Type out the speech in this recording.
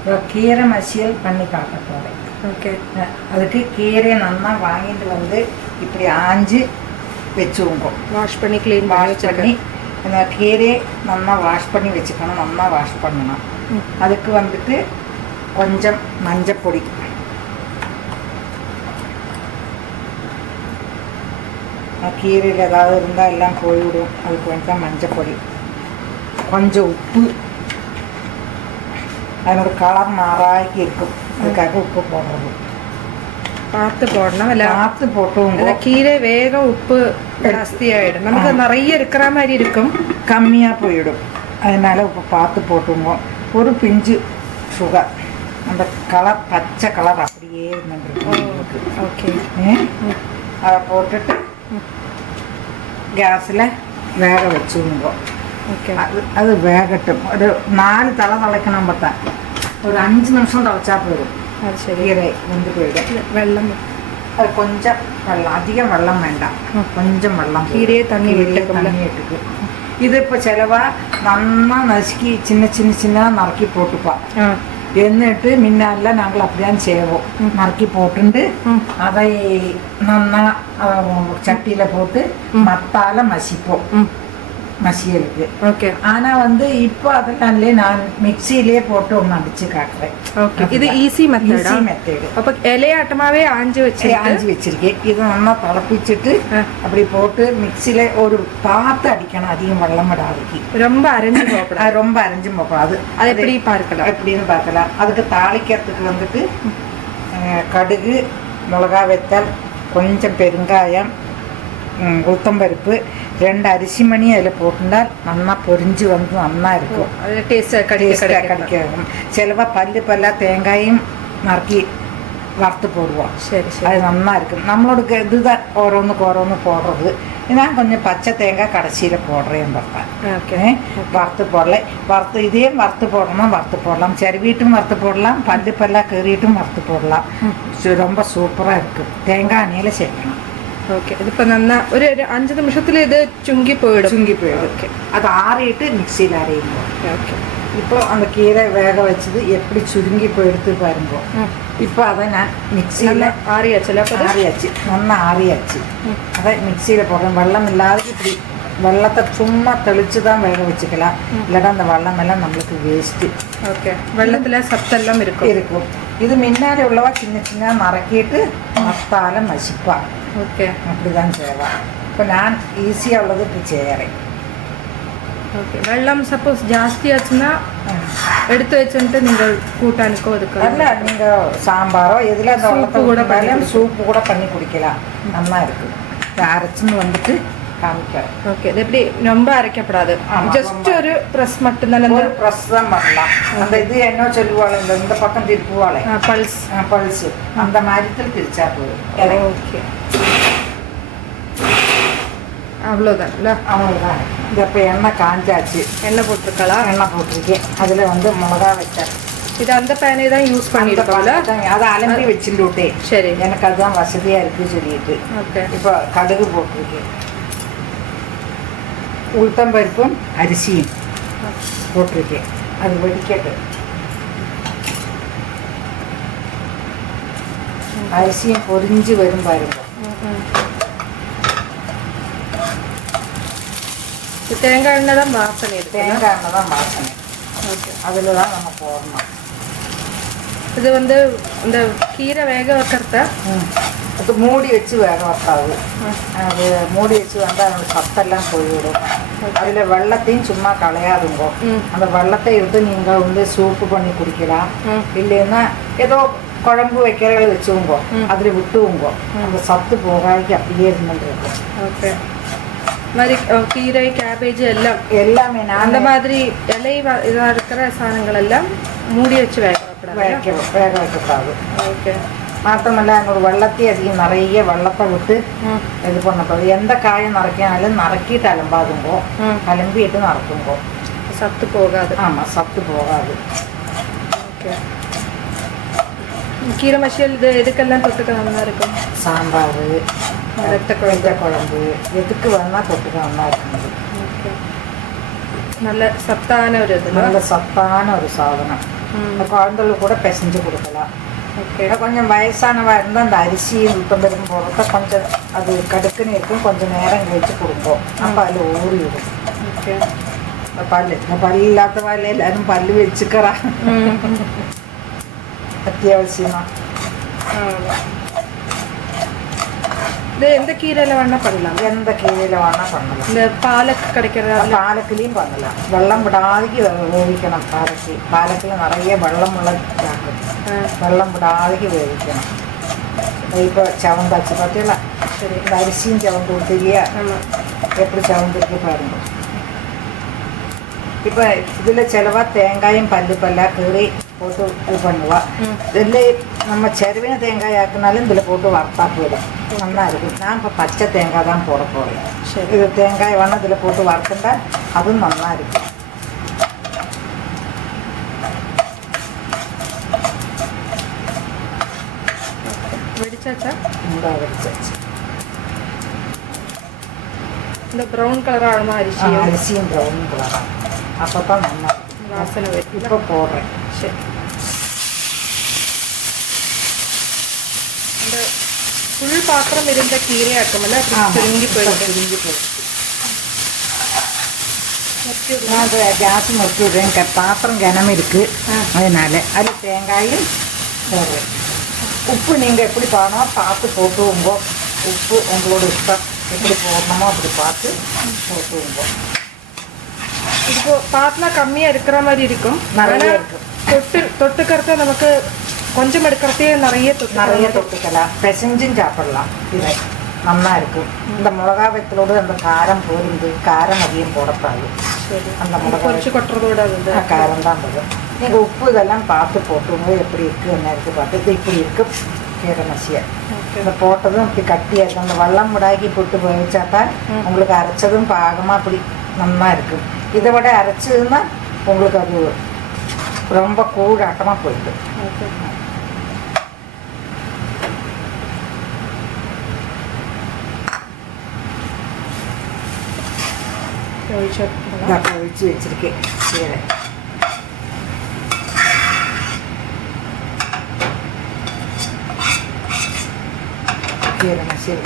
இப்போ கீரை மசியல் பண்ணி காட்ட போகிறேன். ஓகே. அதுக்கு கீரையை நல்லா வாங்கிட்டு வந்து இப்படி ஆஞ்சு வச்சுவோங்க. வாஷ் பண்ணி க்ளீன் பண்ணி இந்த கீரையை நல்லா வாஷ் பண்ணி வச்சுக்கணும். நல்லா வாஷ் பண்ணணும். அதுக்கு வந்துட்டு கொஞ்சம் மஞ்சப்பொடி, கீரையில் ஏதாவது இருந்தால் எல்லாம் போய்விடும். அதுக்கு கொஞ்சம் மஞ்சப்பொடி, கொஞ்சம் உப்பு, அதனோட கலர் மாறாக்கி இருக்கும். அதுக்காக உப்பு போடுறது பார்த்து போடணும். பார்த்து போட்டோங்க. கீரை வேகம் உப்பு ஜாஸ்தி ஆகிடும். நமக்கு நிறைய இருக்கிற மாதிரி இருக்கும், கம்மியாக போயிடும். அதனால உப்பு பார்த்து போட்டுங்க. ஒரு பிஞ்சு சுகர், அந்த கலர் பச்சை கலர் அப்படியே இருந்துருக்கு. ஓகே. அதை போட்டுட்டு கேஸில் வேக வச்சுருங்க. ஓகே. அது வேகட்டும். ஒரு 4 தலை தலைக்கணும். பார்த்தா ஒரு 5 நிமிஷம் தலைச்சா போயிடும். அது சரி. கீரை வெந்து போயிடும். வெள்ளம் அது கொஞ்சம் வெள்ளம், அதிகம் வெள்ளம் வேண்டாம், கொஞ்சம் வெள்ளம். கீரையே தண்ணி விட்டுக்கு. இது இப்போ ചിലവാ நல்லா நசுக்கி சின்ன சின்ன சின்ன நறுக்கி போட்டுப்பா. എന്നിട്ട് മിന്നാല ഞങ്ങൾ அப்படிதான் செய்வோம். நறுக்கி போட்டுண்டு அதை நல்லா சட்டியில் போட்டு மத்தால மசிப்போம் மசியலுக்கு. ஓகே. ஆனால் வந்து இப்போ அதெல்லாம் நான் மிக்சியிலே போட்டு ஒன்று அடிச்சு காட்டுறேன். ஓகே. இது ஈஸி மெத்தட். அப்போ இலையாட்டமாவே ஆஞ்சு வச்சிருக்கேன். இது நல்லா திளப்பிச்சுட்டு அப்படி போட்டு மிக்சியில ஒரு பார்த்து அடிக்கணும். அதிகம் வெள்ளம் விடாதுக்கு. ரொம்ப அரைஞ்சு போகக்கூடாது. ரொம்ப அரைஞ்சு போகக்கூடாது. அது எப்படி பார்க்கலாம்? எப்படின்னு பார்க்கலாம். அதுக்கு தாளிக்கிறதுக்கு வந்துட்டு கடுகு, மிளகா வெத்தல், கொஞ்சம் பெருங்காயம், உளுத்தம்பருப்பு, 2 அரிசி மணி அதில் போட்டுட்டால் நல்லா பொரிஞ்சு வந்து நல்லா இருக்கும். கடிக்கும். சிலவா பல்லா தேங்காயும் நறுக்கி வறுத்து போடுவோம். சரி சரி. அது நல்லா இருக்கும். நம்மளோட இதுதான் ஓரோன்னு போடுறது. நான் கொஞ்சம் பச்சை தேங்காய் கடைசியில் போடுறேன் பார்ப்பேன். ஓகே. வறுத்து போடல. இதே வறுத்து போடணும், வறுத்து போடலாம். செருவிட்டும் வறுத்து போடலாம், பல்லா கீறிட்டும் வறுத்து போடலாம். ரொம்ப சூப்பராக இருக்கும். தேங்காய் எண்ணெயில் சேர்க்கணும். ഓക്കെ. ഇതിപ്പോൾ നന്നാ ഒരു 5 നിമിഷത്തിൽ ഇത് ചുങ്കി പോയിടും. ഓക്കെ. അത് ആറിയിട്ട് മിക്സിയിൽ അരയുമ്പോൾ. ഓക്കെ. இப்போ அந்த கீரை வேக வச்சது எப்படி சுருங்கி போயிடுத்து பாருங்க. இப்போ அதை நான் மிக்சியில் ஆறியாச்சு. நல்லா ஆறியாச்சு. அதை மிக்சியில் போடுறேன். வெள்ளம் இல்லாத இப்படி வெள்ளத்தை சும்மா தெளித்து தான் வேக வச்சுக்கலாம். இல்லைன்னா அந்த வெள்ளமெல்லாம் நம்மளுக்கு வேஸ்ட்டு. ஓகே. வெள்ளத்தில் சத்தெல்லாம் இருக்கும். இது முன்னாடி உள்ளவா சின்ன சின்ன நறுக்கிட்டு மத்தால மசிப்பா. ஓகே. அப்படி தான் செய்வா. இப்போ நான் ஈஸியாக உள்ளது இப்போ செய்கிறேன். ஓகே. வெள்ளம் சப்போஸ் ஜாஸ்தி ஆச்சுன்னா எடுத்து வச்சுட்டு நீங்கள் கூட்டானுக்கோ அதுக்கு இல்லை, நீங்கள் சாம்பாரோ எதில் அந்த சூப்பு கூட பண்ணி குடிக்கலாம். நல்லா இருக்குது. அரைச்சின்னு வந்துட்டு காமிக்கிறேன். ஓகே. இது எப்படி ரொம்ப அரைக்கப்படாது. ஜஸ்ட் ஒரு ப்ரெஸ் மட்டும்தான். ஒரு ப்ரெஸ் தான் பண்ணலாம். அந்த இது என்ன சொல்லுவாள், இந்த பக்கம் திருப்புவாளே, பல்ஸ் அந்த மாதிரி பிரிச்சா போதும். ஓகே. அவ்வளோதான். அவ்வளோதான். இந்த இப்போ எண்ணெய் காஞ்சாச்சு. எண்ணெய் போட்டிருக்கலாம். எண்ணெய் போட்டிருக்கேன். அதில் வந்து மிளகா வச்சேன். இது அந்த பேனே தான் யூஸ் பண்ணியிருக்கோம்ல. அதை அலம்பி வச்சுட்டு விட்டேன். சரி. எனக்கு அதுதான் வசதியாக இருக்குது சொல்லிட்டு. ஓகே. இப்போ கடுகு போட்டிருக்கேன். உளுத்தம்பருப்பும் அரிசியும் போட்டிருக்கேன். அது வெடிக்கட்டு. அரிசியும் பொரிஞ்சு வரும் பாருங்க. தேங்காய் எண்ணெய் தான் வாசனை. தேங்காய் எண்ணெய் தான் வாசனை. ஓகே. அதில் தான் நம்ம போடணும். இது வந்து இந்த கீரை வேக வைக்கிறத அது மூடி வச்சு வேக வைக்காது. அது மூடி வச்சு வந்தால் அதோட சத்தெல்லாம் போய்விடும். அதில் வெள்ளத்தையும் சும்மா களையாதுங்கோ. அந்த வெள்ளத்தை எடுத்து நீங்கள் வந்து சூப்பு பண்ணி குடிக்கலாம். இல்லைன்னா ஏதோ குழம்பு வைக்கிறத வச்சுவோங்கோ, அதில் விட்டுவோங்கோ. அந்த சத்து போகாய்க்கு அப்படியே இருந்துருக்கு. ஓகே. மாதிரி கீரை, கேபேஜ் எல்லாமே நான் அந்த மாதிரி இலை இதாக இருக்கிற சாதனங்கள் எல்லாம் மூடி வச்சு வேக வைக்கக்கூடாது. ஓகே. മാത്രമല്ല അതിനോട് വെള്ളത്തിൽ അധികം നിറയെ വെള്ളത്തെ വിട്ട് ഇത് പണിട്ടത്. എന്ത കായം നിറയ്ക്കാനാലും നിറക്കിയിട്ട് അലമ്പാകുമ്പോൾ അലമ്പിയിട്ട് നിറക്കുമ്പോൾ സത്ത് പോകാതെ. സത്ത് പോകാതെ. ഓക്കെ. கீரை மசியல் இது எதுக்கெல்லாம் தொட்டுக்க நல்லா இருக்கும்? சாம்பார், குழம்பு எதுக்கு வேணால் தொட்டுக்க நல்லா இருக்கும். நல்ல சத்தான ஒரு இது. நல்ல சத்தான ஒரு சாதனம். குழந்தைகளுக்கு கூட பிசைஞ்சு கொடுக்கலாம். ஓகே. கொஞ்சம் வயசானவா இருந்தால் அந்த அரிசி உளுத்தம்பருப்பு போடுறத கொஞ்சம் அது கடுக்குன்னு இருக்கும், கொஞ்சம் நேரம் கழிச்சு கொடுப்போம். அப்போ அதில் ஊறிவிடும். ஓகே. பல்லு இல்லாதவா இல்லை, எல்லாரும் பல்லு வச்சுக்கிறா அத்தியாவசியமா. இது எந்த கீரையில் வேணால் பண்ணலாம்? எந்த கீரையில் வேணால் பண்ணலாம். இந்த பாலக்கு கிடைக்கிறதா? பாலக்கிலையும் பண்ணலாம். வெள்ளம் விடாதைக்கு வேவிக்கணும். பாலக்கில் நிறைய வெள்ளம் உள்ள வெள்ளம் விடாதைக்கு வேவிக்கணும். இப்போ செவந்தாச்சு பார்த்தீங்களா? சரி, இந்த அரிசியும் செவந்து விட்டுறியா? எப்படி செவந்துருக்கு பாருங்க. இப்போ இதில் சிலவா தேங்காயும் பல்லாக கீறி போட்டு இது பண்ணுவா. இதில் நம்ம செருவின தேங்காய் ஆக்குனாலும் இதில் போட்டு வறுத்தா போயிடும், நல்லா இருக்கும். நான் இப்போ பச்சை தேங்காய் தான் போட போகிறேன். சரி, இது தேங்காய் வேணால் இதில் போட்டு வறுத்துட்டா அதுவும் நல்லா இருக்கும். வெடிச்சாச்சா? இந்த வெடிச்சாச்சு. இந்த ப்ரௌன் கலராக அரிசியும் ப்ரௌன் கலராக அப்போ தான் நல்லா இருக்கும். வாசனை வரும். இப்போ போடுறேன். சரி. இந்த ஃபுல் பாத்திரம் இருந்த கீரையாக்கமல்ல சுருங்கி போயிடுச்சு. நான் அது கேஸ் முறுக்கி விடுறேன். பாத்திரம் கிணம் இருக்குது, அதனால அது தேங்காயும் போடுறேன். உப்பு நீங்கள் எப்படி பாடணும் பார்த்து போட்டுவோங்கோ. உப்பு உங்களோட இஷ்டம், எப்படி போடணுமோ அப்படி பார்த்து போட்டுவோங்கோ. இப்போ பார்த்தா கம்மியாக இருக்கிற மாதிரி இருக்கும். நிறைய இருக்கும். தொட்டுக்கிறத நமக்கு கொஞ்சம் எடுக்கிறதே நிறைய தொட்டுக்கலாம். பிசைஞ்சும் சாப்பிடலாம். இதை நல்லா இருக்கும். இந்த மிளகா வத்தலோடு அந்த காரம் போருந்து, காரம் அதிகம் போடக்கூடாது. சரி, அந்த மிளகா குறைச்சி கொட்டுறதோட காரம் தான் வரும். நீங்கள் உப்பு இதெல்லாம் பார்த்து போட்டுருங்க. எப்படி இருக்குது என்ன இருக்குது பார்த்து. இது இப்படி இருக்கும் கீரை மசியை. இந்த போட்டதும் இப்படி கட்டியாக இருக்கும். அந்த வெள்ளம் விடாக்கி போட்டு வேவிச்சாத்தான் உங்களுக்கு அரைச்சதும் பாகமாக அப்படி நல்லா இருக்கும். இதை விட அரைச்சதுன்னா உங்களுக்கு அது ரொம்ப கூடாட்டமாக போயிடும். ஒழிச்சு வச்சிருக்கேன் கீரை. கீரை மசியல்